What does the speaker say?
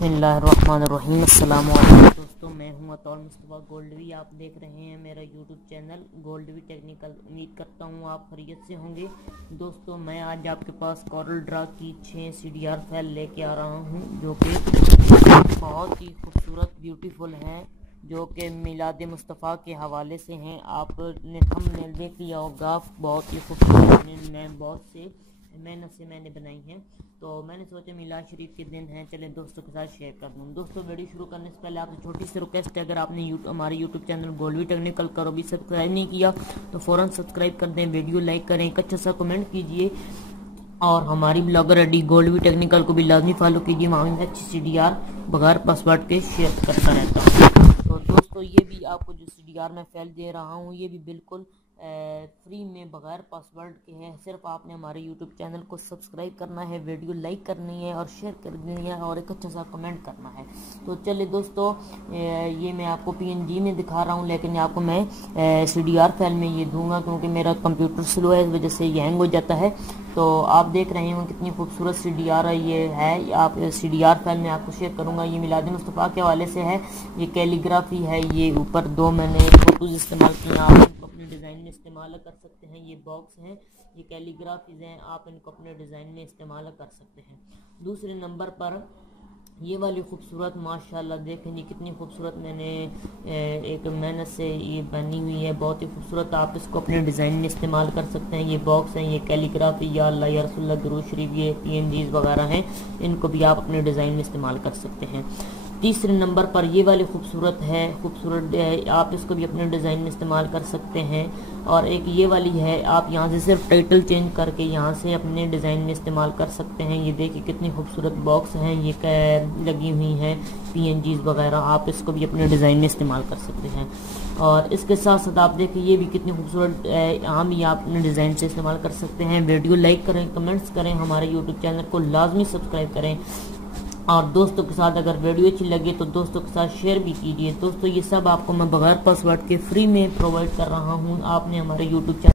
बिस्मिल्लाहिर्रहमानिर्रहीम। अस्सलाम वालेकुम दोस्तों, मैं हूं अतौल मुस्तफ़ा गोल्डवी। आप देख रहे हैं मेरा यूट्यूब चैनल गोल्डवी टेक्निकल। उम्मीद करता हूं आप खैरियत से होंगे। दोस्तों, मैं आज आपके पास कोरल ड्रा की 6 CDR फाइल लेके आ रहा हूं, जो कि बहुत ही खूबसूरत ब्यूटीफुल हैं, जो कि मिलाद मुस्तफ़ा के हवाले से हैं। आपने थंबनेल देख लिया होगा, बहुत ही खूबसूरत मैं बहुत से मेहनत से मैंने बनाई है। तो मैंने सोचा मिलाद शरीफ के दिन है, चले दोस्तों के साथ शेयर कर दूँ। दोस्तों, वीडियो शुरू करने से पहले आपसे छोटी सी रिक्वेस्ट है, अगर आपने हमारे यूट्यूब चैनल गोल्डवी टेक्निकल को अभी सब्सक्राइब नहीं किया तो फ़ौरन सब्सक्राइब कर दें, वीडियो लाइक करें, एक अच्छा सा कमेंट कीजिए और हमारी ब्लॉगर रेडी गोल्डवी टेक्निकल को भी लाजमी फॉलो कीजिए। वहाँ में अच्छी CDR बगैर पासवर्ड के शेयर करता रहता हूँ। तो दोस्तों, ये भी आपको जो CDR मैं फाइल दे रहा हूँ, ये भी बिल्कुल फ्री में बगैर पासवर्ड के हैं। सिर्फ आपने हमारे यूट्यूब चैनल को सब्सक्राइब करना है, वीडियो लाइक करनी है और शेयर करनी है और एक अच्छा सा कमेंट करना है। तो चलिए दोस्तों, ये मैं आपको PNG में दिखा रहा हूँ, लेकिन आपको मैं CDR फाइल में ये दूंगा, क्योंकि मेरा कंप्यूटर स्लो है, इस वजह से ये हैंग हो जाता है। तो आप देख रहे हैं कितनी खूबसूरत CDR ये है। आप CDR फाइल में आपको शेयर करूँगा। ये मिलाद मुस्तफ़ा के हवाले से है, ये कैलीग्राफी है। ये ऊपर दो मैंने फोटोज इस्तेमाल की, आप अपने डिज़ाइन में इस्तेमाल कर सकते हैं। ये बॉक्स हैं, ये कैलीग्राफीज हैं, आप इनको अपने डिज़ाइन में इस्तेमाल कर सकते हैं। दूसरे नंबर पर ये वाली खूबसूरत, माशाल्लाह देखें जी कितनी खूबसूरत मैंने एक मेहनत से ये बनी हुई है, बहुत ही खूबसूरत। आप इसको अपने डिज़ाइन में इस्तेमाल कर सकते हैं। ये बॉक्स हैं, ये कैलीग्राफी, या अल्लाह या रसूलुल्लाह दुरूद शरीफ, ये PNGs वगैरह हैं, इनको भी आप अपने डिज़ाइन में इस्तेमाल कर सकते हैं। तीसरे नंबर पर ये वाली खूबसूरत है, आप इसको भी अपने डिज़ाइन में इस्तेमाल कर सकते हैं। और एक ये वाली है, आप यहाँ से सिर्फ टाइटल चेंज करके यहाँ से अपने डिज़ाइन में इस्तेमाल कर सकते हैं। ये देखिए कितनी खूबसूरत बॉक्स हैं, ये लगी हुई हैं PNGs वगैरह, आप इसको भी अपने डिज़ाइन में इस्तेमाल कर सकते हैं। और इसके साथ साथ आप देखिए ये भी कितनी खूबसूरत है, यहाँ भी आप अपने डिज़ाइन से इस्तेमाल कर सकते हैं। वीडियो लाइक करें, कमेंट्स करें, हमारे यूट्यूब चैनल को लाजमी सब्सक्राइब करें और दोस्तों के साथ अगर वीडियो अच्छी लगे तो दोस्तों के साथ शेयर भी कीजिए। दोस्तों, ये सब आपको मैं बगैर पासवर्ड के फ्री में प्रोवाइड कर रहा हूँ। आपने हमारे यूट्यूब चैनल